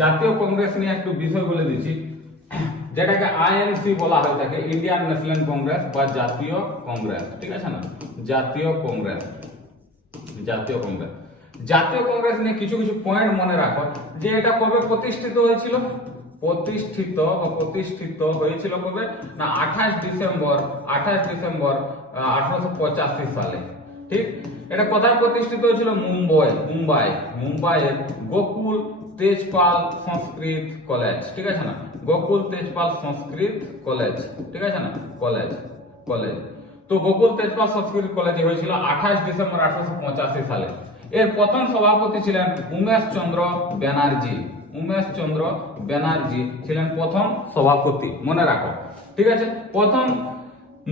জাতীয় কংগ্রেস নিয়ে একটু বিষয় বলে দিচ্ছি। যেটাকে আইএনসি বলা হয় থাকে ইন্ডিয়ান ন্যাশনাল কংগ্রেস বা জাতীয় কংগ্রেস, ঠিক আছে না? জাতীয় কংগ্রেস জাতীয় কংগ্রেস। জাতীয় কংগ্রেস নিয়ে কিছু কিছু পয়েন্ট মনে রাখো, যে এটা কবে প্রতিষ্ঠিত হয়েছিল? প্রতিষ্ঠিত বা প্রতিষ্ঠিত হয়েছিল কবে? না, আঠাশ ডিসেম্বর আঠাশ ডিসেম্বর আঠারোশো পঁচাশি সালে। ঠিক? এটা কোথায় প্রতিষ্ঠিত হয়েছিল? মুম্বাই মুম্বাই। মুম্বাইয়ের গোকুল তেজপাল সংস্কৃত কলেজ, ঠিক আছে না? গোকুল তেজপাল সংস্কৃত কলেজ, ঠিক আছে না? College college. তো গোকুল তেজপাল সংস্কৃত কলেজে হয়েছিল আঠাশ ডিসেম্বর আঠারোশো পঁচাশি সালে। এর প্রথম সভাপতি ছিলেন উমেশ চন্দ্র ব্যানার্জি, উমেশ চন্দ্র ব্যানার্জি ছিলেন প্রথম সভাপতি, মনে রাখো, ঠিক আছে? প্রথম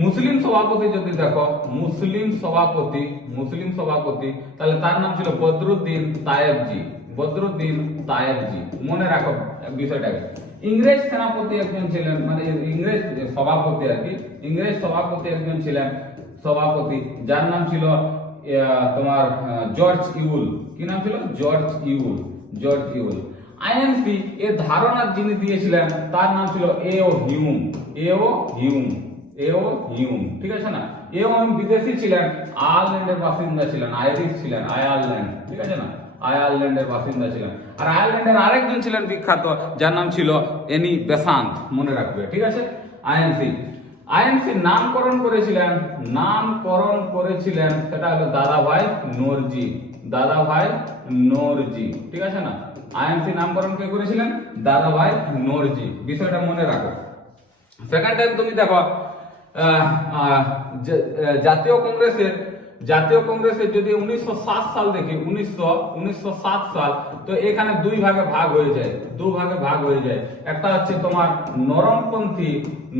মুসলিম সভাপতি যদি দেখো, মুসলিম সভাপতি মুসলিম সভাপতি, তাহলে তার নাম ছিল বদরুদ্দিন তায়েবজি। বদরুদ্দিন তায়েবজি, মনে রাখো বিষয়টাকে। ইংরেজ সেনাপতি একজন ছিলেন মানে ইংরেজ সভাপতি আর কি। ইংরেজ সভাপতি একজন ছিলেন, সভাপতি। যার নাম ছিল তোমার জর্জ ইউল। কি নাম ছিল? George Yule George Yule. INC এর ধারণা যিনি দিয়েছিলেন, তার নাম ছিল A O Hume A O Hume A O Hume, ঠিক আছে না? এও হিউম বিদেশি ছিলেন, আয়ারল্যান্ডের বাসিন্দা ছিলেন, আইরিশ ছিলেন, আয়ারল্যান্ড, ঠিক আছে না? আয়ারল্যান্ডের বাসিন্দা ছিলেন। আর আয়ারল্যান্ডের আরেকজন ছিলেন বিখ্যাত, যার নাম ছিল এনি বেসান্ত, মনে রাখবে, ঠিক আছে? আইএনসি। আইএনসি নামকরণ করেছিলেন নামকরণ করেছিলেন, সেটা হলো দাদাভাই নরজি দাদাভাই নরজি, ঠিক আছে না? আইএনসি নামকরণ কে করেছিলেন? দাদাভাই নরজি, বিষয়টা মনে রাখো। সেকেন্ড টাইম তুমি দেখো জাতীয় কংগ্রেসের জাতীয় কংগ্রেসের যদি উনিশশো সাত সাল দেখি, উনিশশো সাল, তো এখানে দুই ভাগে ভাগ হয়ে যায়, দু ভাগে ভাগ হয়ে যায়। একটা হচ্ছে তোমার নরমপন্থী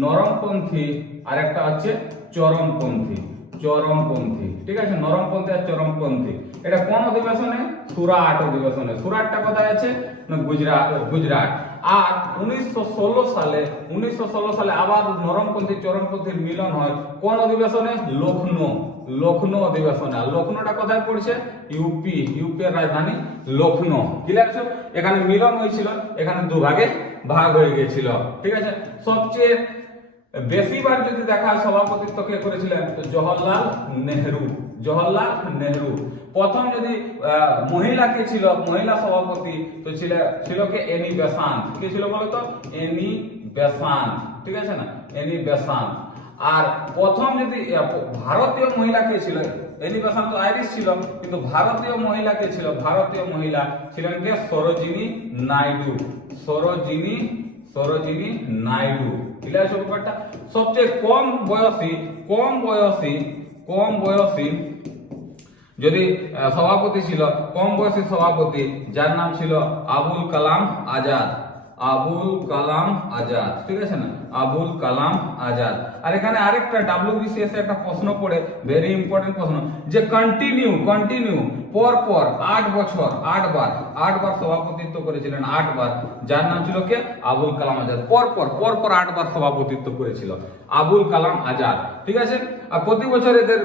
নরমপন্থী, আর একটা হচ্ছে চরমপন্থী চরমপন্থী। ঠিক আছে? নরমপন্থী আর চরমপন্থী। এটা কোন অধিবেশনে? সুরাট অধিবেশনে। সুরাটটা কোথায় আছে? না গুজরাট গুজরাট। আর উনিশশো ষোলো সালে, উনিশশো ষোলো সালে আবার নরমপন্থী, চরমপন্থীর মিলন হয় কোন অধিবেশনে? লখনৌ লখনৌ অধিবেশনে। আর লখনৌটা কোথায় পড়ছে? ইউপি ইউপি এর রাজধানী লখনৌ। ক্লিয়ার আছে? এখানে মিলন হয়েছিল, এখানে দুভাগে ভাগ হয়ে গেছিল ঠিক আছে? সবচেয়ে বেশিবার যদি দেখা সভাপতিত্ব কে করেছিলেন? তো জওহরলাল নেহরু। জওহরলাল নেহরু। প্রথম যদি মহিলা কে ছিল, মহিলা সভাপতি, তো ছিল ছিল কে? Any Besant. কে ছিল বলতো? Annie Besant. ঠিক আছে না? Any Besant. আর প্রথম যদি ভারতীয় মহিলা কে ছিল বেসান্ত তো আইরিশ ছিল, কিন্তু ভারতীয় মহিলা কে ছিল, ভারতীয় মহিলা ছিলেন কে? সরোজিনী নাইডু। সরোজিনী সরোজিনী নাইডু। ক্লিয়ার আছে ব্যাপারটা? সবচেয়ে কম বয়সী কম বয়সী কম বয়সী যদি সভাপতি ছিল, কম বয়সী সভাপতি, যার নাম ছিল আবুল কালাম আজাদ। আবুল কালাম আজাদ, ঠিক আছে না? আবুল কালাম আজাদ। আর এখানে আরেকটা ডাব্লিউবিসিএস একটা প্রশ্ন পড়ে ভেরি ইম্পর্টেন্ট প্রশ্ন, যে কন্টিনিউ কন্টিনিউ পর পর, আট বছর, আট বার আট বার সভাপতিত্ব করেছিলেন, আট বার। যার নাম ছিল কে? আবুল কালাম আজাদ। পর পর পর পর আট বার সভাপতিত্ব করেছিল। আবুল কালাম আজাদ, ঠিক আছে? আর প্রতি বছর এদের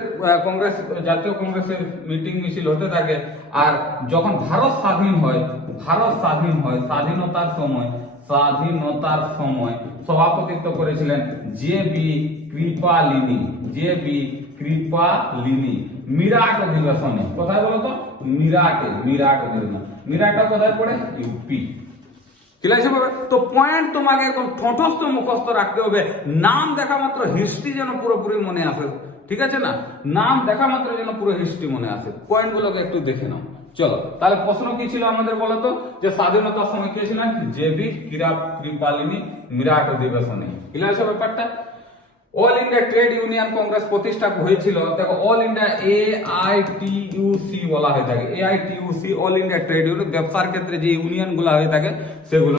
কংগ্রেস, জাতীয় কংগ্রেসের মিটিং মিছিল হতে থাকে। আর যখন ভারত স্বাধীন হয়, ভারত স্বাধীন হয়, স্বাধীনতার সময় স্বাধীনতার সময় সভাপতিত্ব করেছিলেন J B Kripalani, J B Kripalani. Meerut অধিবেশনে। কোথায় বলতো মিরাটে মিরাট অধিবেশন। মিরাটটা কোথায় পড়ে? ইউপি। ক্লিয়ার আছে তো পয়েন্ট তোমাকে একদম ঠোঁটস্থ মুখস্থ রাখতে হবে। নাম দেখা মাত্র হিস্ট্রি যেন পুরোপুরি মনে আসে। ঠিক আছে না? নাম দেখা মাত্র যেন পুরো হিস্ট্রি মনে আসে। পয়েন্ট গুলোকে একটু দেখে নাও। চলো, তাহলে প্রশ্ন কি ছিল আমাদের বলতো যে স্বাধীনতার সময় কে ছিলেন? জেবি ক্রীড়া কৃপালিনী মিরাট অধিবেশনে ক্লিয়ার আছে ব্যাপারটা? All India Trade Union Congress প্রতিষ্ঠা হয়েছিল, দেখো All India A I T U C বলা হয়ে থাকে। A I T U C All India Trade Union ব্যবসার ক্ষেত্রে যে ইউনিয়নগুলা হয়ে থাকে, সেগুলো